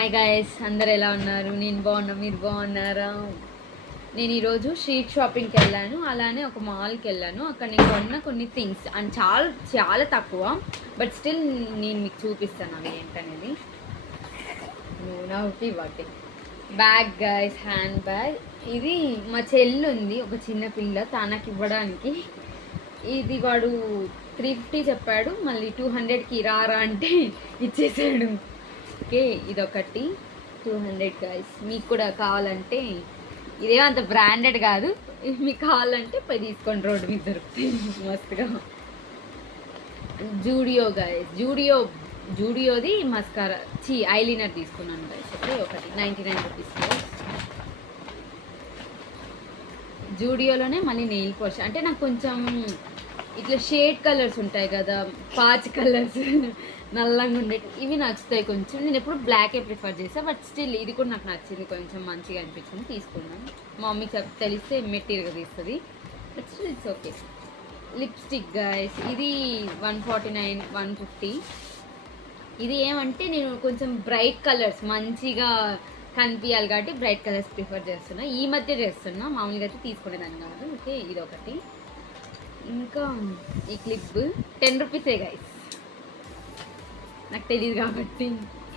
Hi guys, అందరు ఎలా ఉన్నారు? నేను బాగున్నా, మీరు బాగున్నారా? నేను ఈరోజు స్ట్రీట్ షాపింగ్కి వెళ్ళాను, అలానే ఒక మాల్కి వెళ్ళాను. అక్కడ నేను కొన్న కొన్ని థింగ్స్ అండ్ చాలా చాలా తక్కువ, బట్ స్టిల్ నేను మీకు చూపిస్తాను అవి ఏంటనేది. నవ్వుకి వాటి బ్యాగ్ గాయస్, హ్యాండ్ బ్యాగ్. ఇది మా చెల్లి ఉంది, ఒక చిన్న పిల్ల, తనకి ఇవ్వడానికి. ఇది వాడు 350 చెప్పాడు, మళ్ళీ 200కి రారా అంటే ఇచ్చేసాడు. ఓకే, ఇదొకటి 200 గైస్. మీకు కూడా కావాలంటే, ఇదేమో అంత బ్రాండెడ్ కాదు, మీకు కావాలంటే పోయి తీసుకోండి, రోడ్డు మీద దొరుకుతాయి మస్తుగా. జూడియో గైస్, జూడియోది మస్కారా ఐలైనర్ తీసుకున్నాను గైస్. ఓకే, ఒకటి 99 రూపీస్లో. జూడియోలోనే మళ్ళీ నెయిల్ పాలిష్, అంటే నాకు కొంచెం ఇట్లా షేడ్ కలర్స్ ఉంటాయి కదా, పాచ్ కలర్స్ నల్లంగా ఉండేవి, ఇవి నచ్చుతాయి కొంచెం. నేను ఎప్పుడు బ్లాకే ప్రిఫర్ చేస్తాను, బట్ స్టిల్ ఇది కూడా నాకు నచ్చింది, కొంచెం మంచిగా అనిపించింది, తీసుకున్నాను. మా మమ్మీకి తెలిస్తే మెటీరియల్గా తీస్తుంది, but still it's okay. Lipstick guys, ఇది 149, 150. ఇది ఏమంటే నేను కొంచెం బ్రైట్ కలర్స్ మంచిగా కనిపించాలి కాబట్టి బ్రైట్ కలర్స్ ప్రిఫర్ చేస్తున్నా, ఈ మధ్య చేస్తున్నా, మామూలుగా అయితే తీసుకునేదాన్ని కాదు. ఓకే, ఇది ఒకటి. ఇంకా ఈ క్లిప్ 10 రూపీసే గైస్, నాకు తెలియదు కాబట్టి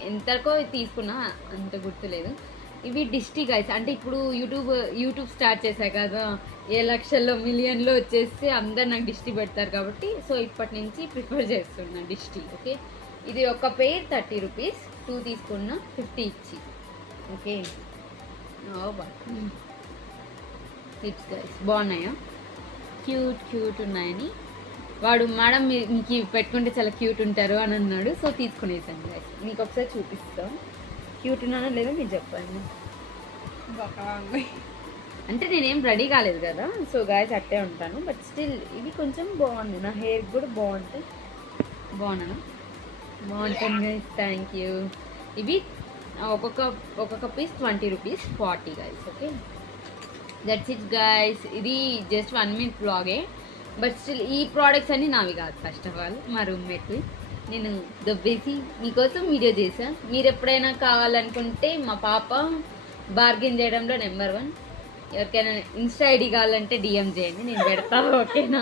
ఎంతకో తీసుకున్నా, అంత గుర్తులేదు. ఇవి డిస్టి గైస్, అంటే ఇప్పుడు యూట్యూబ్ స్టార్ట్ చేశా కదా, ఏ లక్షల్లో మిలియన్లో వచ్చేస్తే అందరు నాకు డిస్టి పెడతారు కాబట్టి, సో ఇప్పటి నుంచి ప్రిఫర్ చేస్తున్నా డిస్టి. ఓకే, ఇది ఒక పేర్ 30 రూపీస్, 2 తీసుకున్నా 50 ఇచ్చి. ఓకే, టిప్స్ గైస్, బాగున్నాయా? క్యూట్ ఉన్నాయని వాడు, మేడం మీకు పెట్టుకుంటే చాలా క్యూట్ ఉంటారు అని అన్నాడు, సో తీసుకునేసాను గైస్. మీకు ఒకసారి చూపిస్తాం, క్యూట్ ఉన్నానో లేదో మీరు చెప్పండి. అంటే నేనేం రెడీ కాలేదు కదా, సో గాయస్ అట్టే ఉంటాను, బట్ స్టిల్ ఇది కొంచెం బాగుంది, నా హెయిర్ కూడా బాగుంటుంది. బాగుంటుంది గైస్, థ్యాంక్ యూ. ఇవి ఒక్కొక్క piece 20 rupees, 40 guys. Okay, that's it guys. ఇది జస్ట్ 1 minute బ్లాగే, బట్ స్టిల్ ఈ ప్రోడక్ట్స్ అన్నీ నావి కాదు. ఫస్ట్ ఆఫ్ ఆల్ మా రూమ్మేట్ నేను దొబ్బేసి మీకోసం వీడియో చేశాను. మీరు ఎప్పుడైనా కావాలనుకుంటే, మా పాప బార్గెన్ చేయడంలో నెంబర్ 1. ఎవరికైనా ఇన్స్టా ఐడి కావాలంటే డిఎం చేయండి, నేను పెడతా. ఓకేనా,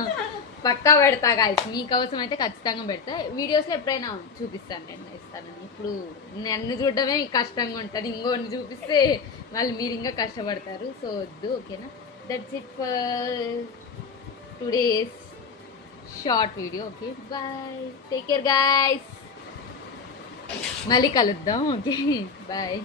పక్కా పెడతా గాయస్, మీకోసం అయితే ఖచ్చితంగా పెడతా. వీడియోస్లో ఎప్పుడైనా చూపిస్తాను, నేను ఇస్తానని. ఇప్పుడు నన్ను చూడడమే కష్టంగా ఉంటుంది, ఇంకోని చూపిస్తే వాళ్ళు మీరు ఇంకా కష్టపడతారు, సో వద్దు. ఓకేనా, that's it for today's short video. Okay, bye, take care guys, మళ్ళీ కలుద్దాం. Okay, bye.